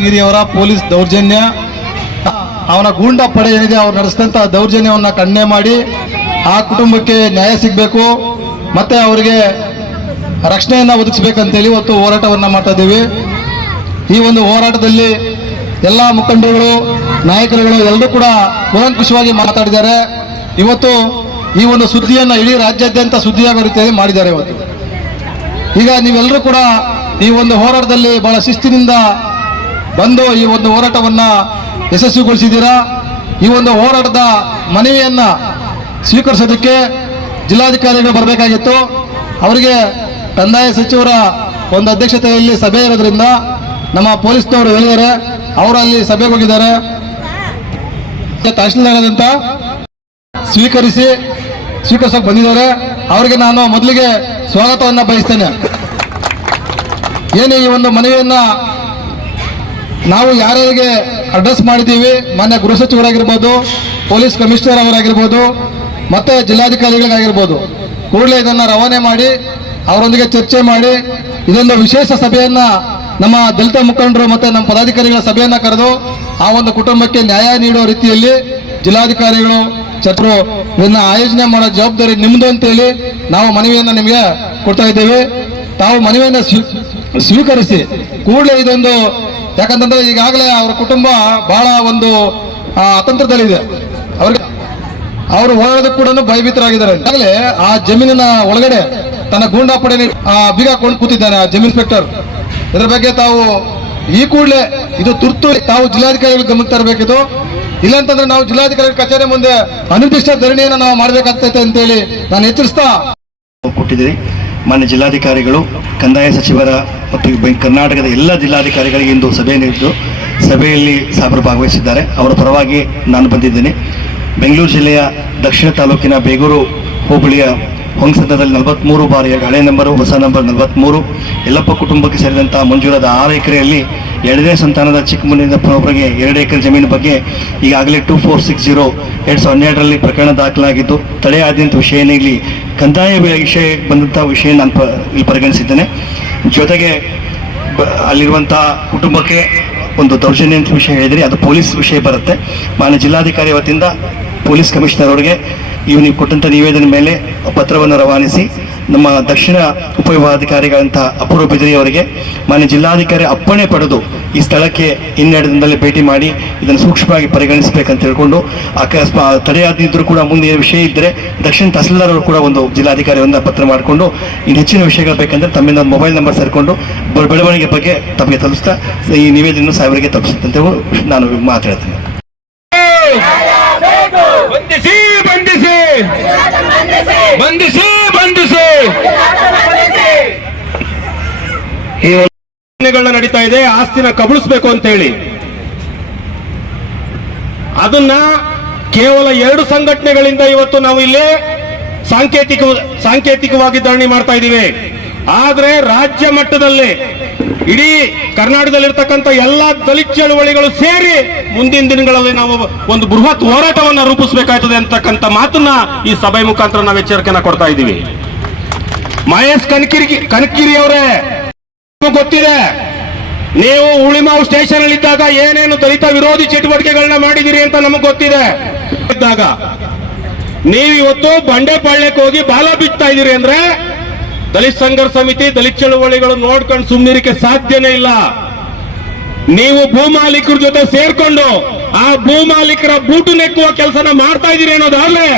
ಯಾದಗಿರಿಯವರ police ದೌರ್ಜನ್ಯ, ಅವನ ಗೂಂಡಾ ಪಡೆ ಏನಿದೆ ಅವ್ರು ನಡೆಸಿದಂಥ ದೌರ್ಜನ್ಯವನ್ನು ಖಂಡನೆ ಮಾಡಿ ಆ ಕುಟುಂಬಕ್ಕೆ ನ್ಯಾಯ ಸಿಗಬೇಕು, ಮತ್ತೆ ಅವರಿಗೆ ರಕ್ಷಣೆಯನ್ನು ಒದಗಿಸಬೇಕಂತೇಳಿ ಇವತ್ತು ಹೋರಾಟವನ್ನು ಮಾಡ್ತಾ ಇದ್ದೀವಿ. ಈ ಒಂದು ಹೋರಾಟದಲ್ಲಿ ಎಲ್ಲ ಮುಖಂಡರುಗಳು, ನಾಯಕರುಗಳು ಎಲ್ಲರೂ ಕೂಡ ಕೂಲಂಕುಷವಾಗಿ ಮಾತಾಡಿದ್ದಾರೆ. ಇವತ್ತು ಈ ಒಂದು ಸುದ್ದಿಯನ್ನು ಇಡೀ ರಾಜ್ಯಾದ್ಯಂತ ಸುದ್ದಿಯಾಗೋ ರೀತಿಯಲ್ಲಿ ಮಾಡಿದ್ದಾರೆ. ಇವತ್ತು ಈಗ ನೀವೆಲ್ಲರೂ ಕೂಡ ಈ ಒಂದು ಹೋರಾಟದಲ್ಲಿ ಬಹಳ ಶಿಸ್ತಿನಿಂದ ಬಂದು ಈ ಒಂದು ಹೋರಾಟವನ್ನು ಯಶಸ್ವಿಗೊಳಿಸಿದ್ದೀರಾ. ಈ ಒಂದು ಹೋರಾಟದ ಮನವಿಯನ್ನು ಸ್ವೀಕರಿಸೋದಕ್ಕೆ ಜಿಲ್ಲಾಧಿಕಾರಿಗಳು ಬರಬೇಕಾಗಿತ್ತು. ಅವರಿಗೆ ಕಂದಾಯ ಸಚಿವರ ಒಂದು ಅಧ್ಯಕ್ಷತೆಯಲ್ಲಿ ಸಭೆ ಇರೋದ್ರಿಂದ ನಮ್ಮ ಪೊಲೀಸ್ನವರು ಹೇಳಿದ್ದಾರೆ, ಅವರು ಅಲ್ಲಿ ಸಭೆಗೆ ಹೋಗಿದ್ದಾರೆ. ತಹಶೀಲ್ದಾರ್ ಅಂತ ಸ್ವೀಕರಿಸೋಕೆ ಬಂದಿದ್ದಾರೆ. ಅವರಿಗೆ ನಾನು ಮೊದಲಿಗೆ ಸ್ವಾಗತವನ್ನು ಬಯಸ್ತೇನೆ. ಏನೇ ಈ ಒಂದು ಮನವಿಯನ್ನ ನಾವು ಯಾರ್ಯಾರಿಗೆ ಅಡ್ರೆಸ್ ಮಾಡಿದ್ದೀವಿ, ಮಾನ್ಯ ಗೃಹ ಸಚಿವರಾಗಿರ್ಬೋದು, ಪೊಲೀಸ್ ಕಮಿಷನರ್ ಅವರಾಗಿರ್ಬೋದು, ಮತ್ತೆ ಜಿಲ್ಲಾಧಿಕಾರಿಗಳಿಗಾಗಿರ್ಬೋದು, ಕೂಡಲೇ ಇದನ್ನು ರವಾನೆ ಮಾಡಿ ಅವರೊಂದಿಗೆ ಚರ್ಚೆ ಮಾಡಿ ಇದೊಂದು ವಿಶೇಷ ಸಭೆಯನ್ನ ನಮ್ಮ ದಲಿತ ಮುಖಂಡರು ಮತ್ತೆ ನಮ್ಮ ಪದಾಧಿಕಾರಿಗಳ ಸಭೆಯನ್ನ ಕರೆದು ಆ ಒಂದು ಕುಟುಂಬಕ್ಕೆ ನ್ಯಾಯ ನೀಡುವ ರೀತಿಯಲ್ಲಿ ಜಿಲ್ಲಾಧಿಕಾರಿಗಳು ಚತುರು ಇದನ್ನ ಆಯೋಜನೆ ಮಾಡೋ ಜವಾಬ್ದಾರಿ ನಿಮ್ದು ಅಂತೇಳಿ ನಾವು ಮನವಿಯನ್ನು ನಿಮಗೆ ಕೊಡ್ತಾ ಇದ್ದೇವೆ. ತಾವು ಮನವಿಯನ್ನು ಸ್ವೀಕರಿಸಿ ಕೂಡಲೇ ಇದೊಂದು, ಯಾಕಂತಂದ್ರೆ ಈಗಾಗಲೇ ಅವರ ಕುಟುಂಬ ಬಹಳ ಒಂದು ಅತಂತ್ರದಲ್ಲಿದೆ. ಅವರು ಓಡಾಡೋದಕ್ಕೆ ಕೂಡ ಭಯಭೀತರಾಗಿದ್ದಾರೆ. ಈಗಾಗಲೇ ಆ ಜಮೀನಿನ ಒಳಗಡೆ ತನ್ನ ಗೂಂಡಾ ಪಡೆ ಬೀಗ ಕೊಂಡು ಕೂತಿದ್ದಾನೆ ಆ ಜಮೀನ್ ಇನ್ಸ್ಪೆಕ್ಟರ್. ಇದರ ಬಗ್ಗೆ ತಾವು ಈ ಕೂಡಲೇ ಇದು ತುರ್ತು ತಾವು ಜಿಲ್ಲಾಧಿಕಾರಿಗಳು ಗಮನಕ್ಕೆ ತರಬೇಕಿದು. ಇಲ್ಲಾಂತಂದ್ರೆ ನಾವು ಜಿಲ್ಲಾಧಿಕಾರಿ ಕಚೇರಿ ಮುಂದೆ ಅನಿರ್ದಿಷ್ಟ ಧರಣಿಯನ್ನು ನಾವು ಮಾಡಬೇಕಾಗ್ತೈತೆ ಅಂತೇಳಿ ನಾನು ಎಚ್ಚರಿಸ್ತಾ ಕೊಟ್ಟಿದ್ದೀರಿ. ಮಾನ್ಯ ಜಿಲ್ಲಾಧಿಕಾರಿಗಳು, ಕಂದಾಯ ಸಚಿವರ ಮತ್ತು ಕರ್ನಾಟಕದ ಎಲ್ಲ ಜಿಲ್ಲಾಧಿಕಾರಿಗಳಿಗೆ ಇಂದು ಸಭೆ ನೀಡಿದ್ದು ಸಭೆಯಲ್ಲಿ ಸಾಬರು ಭಾಗವಹಿಸಿದ್ದಾರೆ. ಅವರ ಪರವಾಗಿ ನಾನು ಬಂದಿದ್ದೇನೆ. ಬೆಂಗಳೂರು ಜಿಲ್ಲೆಯ ದಕ್ಷಿಣ ತಾಲೂಕಿನ ಬೇಗೂರು ಹೋಬಳಿಯ ಹೊಂಗಸಂದ್ರದಲ್ಲಿ 43/2 ಹಳೆ ನಂಬರು, ಹೊಸ ನಂಬರ್ 43 ಯಲ್ಲಪ್ಪ ಕುಟುಂಬಕ್ಕೆ ಸೇರಿದಂಥ ಮಂಜೂರಾದ 6 ಎಕರೆಯಲ್ಲಿ ಎರಡನೇ ಸಂತಾನದ ಚಿಕ್ಕಮುನಿಯಪ್ಪನವರಿಗೆ 2 ಎಕರೆ ಜಮೀನು ಬಗ್ಗೆ ಈಗಾಗಲೇ 2460/2012ರಲ್ಲಿ ಪ್ರಕರಣ ದಾಖಲಾಗಿದ್ದು ತಡೆಯಾದ್ಯಂತ ವಿಷಯ ಇಲ್ಲಿ ಕಂದಾಯ ವಿಷಯ ಬಂದಂಥ ವಿಷಯ ನಾನು ಇಲ್ಲಿ ಪರಿಗಣಿಸಿದ್ದೇನೆ. ಜೊತೆಗೆ ಅಲ್ಲಿರುವಂಥ ಕುಟುಂಬಕ್ಕೆ ಒಂದು ದೌರ್ಜನ್ಯ ಅಂತ ವಿಷಯ ಹೇಳಿದರೆ ಅದು ಪೊಲೀಸ್ ವಿಷಯ ಬರುತ್ತೆ. ಮಾನ್ಯ ಜಿಲ್ಲಾಧಿಕಾರಿ ವತಿಯಿಂದ ಪೊಲೀಸ್ ಕಮಿಷನರ್ ಅವರಿಗೆ ನೀವು ಕೊಟ್ಟಂಥ ನಿವೇದನೆ ಮೇಲೆ ಪತ್ರವನ್ನು ರವಾನಿಸಿ ನಮ್ಮ ದಕ್ಷಿಣ ಉಪವಿಭಾಗಾಧಿಕಾರಿಗಳಂಥ ಅಪೂರ್ವ ಬಿದ್ರಿ ಅವರಿಗೆ ಮಾನ್ಯ ಜಿಲ್ಲಾಧಿಕಾರಿ ಅಪ್ಪಣೆ ಪಡೆದು ಈ ಸ್ಥಳಕ್ಕೆ ಇನ್ನೆರಡು ದಿನದಲ್ಲಿ ಭೇಟಿ ಮಾಡಿ ಇದನ್ನು ಸೂಕ್ಷ್ಮವಾಗಿ ಪರಿಗಣಿಸಬೇಕಂತ ಹೇಳ್ಕೊಂಡು, ಅಕಸ್ಮಾತ್ ತಡೆಯಾದಿದ್ದರೂ ಕೂಡ ಮುಂದೆ ಏನು ವಿಷಯ ಇದ್ದರೆ ದಕ್ಷಿಣ ತಹಸೀಲ್ದಾರ್ ಅವರು ಕೂಡ ಒಂದು ಜಿಲ್ಲಾಧಿಕಾರಿಯಿಂದ ಪತ್ರ ಮಾಡಿಕೊಂಡು ಇನ್ನು ಹೆಚ್ಚಿನ ವಿಷಯಗಳು ಬೇಕಂದ್ರೆ ತಮ್ಮಿಂದ ಒಂದು ಮೊಬೈಲ್ ನಂಬರ್ ಸೇರಿಕೊಂಡು ಬೆಳವಣಿಗೆ ಬಗ್ಗೆ ತಮಗೆ ತಲುಪಿಸ್ತಾ ಈ ನಿವೇದನೆ ಸಾಹೇಬರಿಗೆ ತಲುಪಿಸುತ್ತಂತೆ ನಾನು ಮಾತಾಡ್ತೇನೆ. ಬಂಧಿಸಿ ಬಂಧಿಸಿ ಬಂಧಿಸಿ ಬಂಧಿಸಿ ಈ ಯೋಜನೆಗಳನ್ನ ನಡೀತಾ ಇದೆ. ಆಸ್ತಿನ ಕಬಳಿಸಬೇಕು ಅಂತ ಹೇಳಿ ಅದನ್ನ ಕೇವಲ 2 ಸಂಘಟನೆಗಳಿಂದ ಇವತ್ತು ನಾವು ಇಲ್ಲಿ ಸಾಂಕೇತಿಕವಾಗಿ ಧರಣಿ ಮಾಡ್ತಾ ಇದ್ದೀವಿ. ಆದ್ರೆ ರಾಜ್ಯ ಮಟ್ಟದಲ್ಲಿ ಇಡೀ ಕರ್ನಾಟಕದಲ್ಲಿರ್ತಕ್ಕಂಥ ಎಲ್ಲಾ ದಲಿತ ಚಳವಳಿಗಳು ಸೇರಿ ಮುಂದಿನ ದಿನಗಳಲ್ಲಿ ನಾವು ಒಂದು ಬೃಹತ್ ಹೋರಾಟವನ್ನ ರೂಪಿಸಬೇಕಾಗ್ತದೆ ಅಂತಕ್ಕಂಥ ಮಾತನ್ನ ಈ ಸಭೆ ಮುಖಾಂತರ ನಾವು ಎಚ್ಚರಿಕೆನ ಕೊಡ್ತಾ ಇದ್ದೀವಿ. ಮಹೇಶ್ ಕನಕಿರಿ ಅವರೇ, ಗೊತ್ತಿದೆ ನೀವು ಉಳಿಮಾವು ಸ್ಟೇಷನ್ ಅಲ್ಲಿ ಇದ್ದಾಗ ಏನೇನು ದಲಿತ ವಿರೋಧಿ ಚಟುವಟಿಕೆಗಳನ್ನ ಮಾಡಿದಿರಿ ಅಂತ ನಮಗೆ ಗೊತ್ತಿದೆ. ಇದ್ದಾಗ ನೀವು ಇವತ್ತು ಬಂಡೆಪಾಳ್ಯಕ್ಕೆ ಹೋಗಿ ಬಾಲ ಬಿಡ್ತಾ ಇದ್ದೀರಿ ಅಂದ್ರೆ ದಲಿತ ಸಂಘರ್ಷ ಸಮಿತಿ, ದಲಿತ ಚಳವಳಿಗಳು ನೋಡ್ಕೊಂಡು ಸುಮ್ಮನಿರಕ್ಕೆ ಸಾಧ್ಯನೇ ಇಲ್ಲ. ನೀವು ಭೂಮಾಲೀಕರ ಜೊತೆ ಸೇರ್ಕೊಂಡು ಆ ಭೂಮಾಲೀಕರ ಬೂಟು ನೆಕ್ಕುವ ಕೆಲಸನ ಮಾಡ್ತಾ ಇದ್ದೀರಿ ಅನ್ನೋದಾದ್ರೆ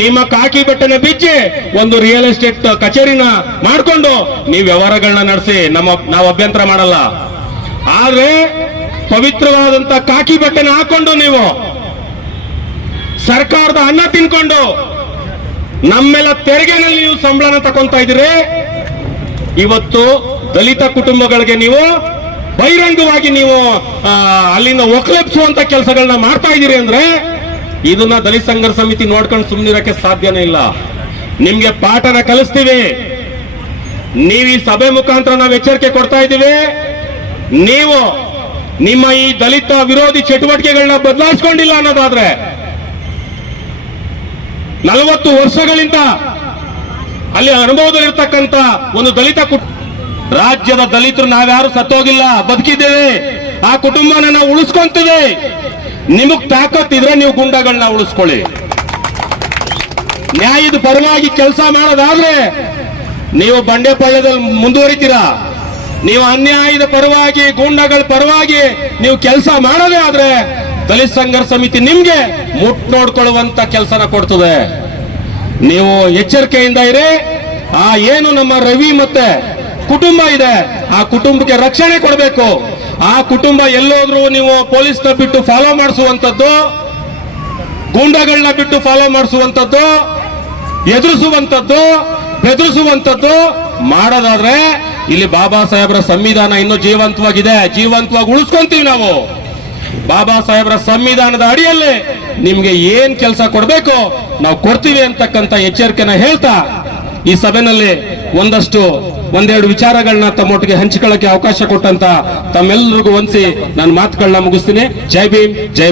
ನಿಮ್ಮ ಕಾಕಿ ಬಟ್ಟೆನ ಬಿಚ್ಚಿ ಒಂದು ರಿಯಲ್ ಎಸ್ಟೇಟ್ ಕಚೇರಿನ ಮಾಡ್ಕೊಂಡು ನೀವು ವ್ಯವಹಾರಗಳನ್ನ ನಡೆಸಿ, ನಾವು ಅಭ್ಯಂತರ ಮಾಡಲ್ಲ. ಆದ್ರೆ ಪವಿತ್ರವಾದಂತ ಕಾಕಿ ಬಟ್ಟೆನ ಹಾಕೊಂಡು ನೀವು ಸರ್ಕಾರದ ಅನ್ನ ತಿನ್ಕೊಂಡು ನಮ್ಮೆಲ್ಲ ತೆರಿಗೆನಲ್ಲಿ ನೀವು ಸಂಬಳನ ತಗೊಂತಾ ಇದ್ದೀರಿ. ಇವತ್ತು ದಲಿತ ಕುಟುಂಬಗಳಿಗೆ ನೀವು ಬಹಿರಂಗವಾಗಿ ನೀವು ಅಲ್ಲಿಂದ ಒಕ್ಕಲೆಪ್ಸುವಂತ ಕೆಲಸಗಳನ್ನ ಮಾಡ್ತಾ ಇದ್ದೀರಿ ಅಂದ್ರೆ ಇದನ್ನ ದಲಿತ ಸಂಘರ್ಷ ಸಮಿತಿ ನೋಡ್ಕೊಂಡು ಸುಮ್ಮನಿರಕ್ಕೆ ಸಾಧ್ಯನೇ ಇಲ್ಲ. ನಿಮ್ಗೆ ಪಾಠನ ಕಲಿಸ್ತೀವಿ. ನೀವು ಈ ಸಭೆ ಮುಖಾಂತರ ನಾವು ಎಚ್ಚರಿಕೆ ಕೊಡ್ತಾ ಇದ್ದೀವಿ. ನೀವು ನಿಮ್ಮ ಈ ದಲಿತ ವಿರೋಧಿ ಚಟುವಟಿಕೆಗಳನ್ನ ಬದಲಾಯಿಸ್ಕೊಂಡಿಲ್ಲ ಅನ್ನೋದಾದ್ರೆ 40 ವರ್ಷಗಳಿಂದ ಅಲ್ಲಿ ಅನುಭವದಲ್ಲಿರ್ತಕ್ಕಂಥ ಒಂದು ದಲಿತ ರಾಜ್ಯದ ದಲಿತರು ನಾವ್ಯಾರು ಸತ್ತೋಗಿಲ್ಲ, ಬದುಕಿದ್ದೇವೆ. ಆ ಕುಟುಂಬನ ನಾವು ಉಳಿಸ್ಕೊಂತೀವಿ. ನಿಮಗ್ ತಾಕತ್ತಿದ್ರೆ ನೀವು ಗುಂಡಗಳನ್ನ ಉಳಿಸ್ಕೊಳ್ಳಿ. ನ್ಯಾಯದ ಪರವಾಗಿ ಕೆಲಸ ಮಾಡೋದಾದ್ರೆ ನೀವು ಬಂಡೆಪಾಳ್ಯದಲ್ಲಿ ಮುಂದುವರಿತೀರಾ. ನೀವು ಅನ್ಯಾಯದ ಪರವಾಗಿ ಗೂಂಡಗಳ ಪರವಾಗಿ ನೀವು ಕೆಲಸ ಮಾಡೋದೇ ಆದ್ರೆ ದಲಿತ ಸಂಘರ್ಷ ಸಮಿತಿ ನಿಮ್ಗೆ ಮುಟ್ ನೋಡ್ಕೊಳ್ಳುವಂತ ಕೆಲಸನ ಕೊಡ್ತದೆ. ನೀವು ಎಚ್ಚರಿಕೆಯಿಂದ ಇರಿ. ಆ ಏನು ನಮ್ಮ ರವಿ ಮತ್ತೆ ಕುಟುಂಬ ಇದೆ, ಆ ಕುಟುಂಬಕ್ಕೆ ರಕ್ಷಣೆ ಕೊಡಬೇಕು. ಆ ಕುಟುಂಬ ಎಲ್ಲೋದ್ರೂ ನೀವು ಪೊಲೀಸ್ನ ಬಿಟ್ಟು ಫಾಲೋ ಮಾಡಿಸುವಂತದ್ದು, ಗೂಂಡಗಳನ್ನ ಬಿಟ್ಟು ಫಾಲೋ ಮಾಡಿಸುವಂತದ್ದು, ಎದುರಿಸುವಂತದ್ದು, ಬೆದರಿಸುವಂತದ್ದು ಮಾಡೋದಾದ್ರೆ ಇಲ್ಲಿ ಬಾಬಾ ಸಾಹೇಬ್ರ ಸಂವಿಧಾನ ಇನ್ನೂ ಜೀವಂತವಾಗಿದೆ. ಜೀವಂತವಾಗಿ ಉಳಿಸ್ಕೊಂತೀವಿ ನಾವು. ಬಾಬಾ ಸಾಹೇಬ್ರ ಸಂವಿಧಾನದ ಅಡಿಯಲ್ಲಿ ನಿಮ್ಗೆ ಏನ್ ಕೆಲಸ ಕೊಡಬೇಕು ನಾವು ಕೊಡ್ತೀವಿ ಅಂತಕ್ಕಂಥ ಎಚ್ಚರಿಕೆನ ಹೇಳ್ತಾ ಈ ಸಭೆಯಲ್ಲಿ ಒಂದೆರಡು ವಿಚಾರಗಳನ್ನ ತಮ್ಮೊಟ್ಟಿಗೆ ಹಂಚಿಕೊಳ್ಳಕ್ಕೆ ಅವಕಾಶ ಕೊಟ್ಟಂತ ತಮ್ಮೆಲ್ಲರಿಗೂ ವಂದಿಸಿ ನನ್ನ ಮಾತುಗಳನ್ನ ಮುಗಿಸ್ತೀನಿ. ಜೈ ಭೀಮ್, ಜೈ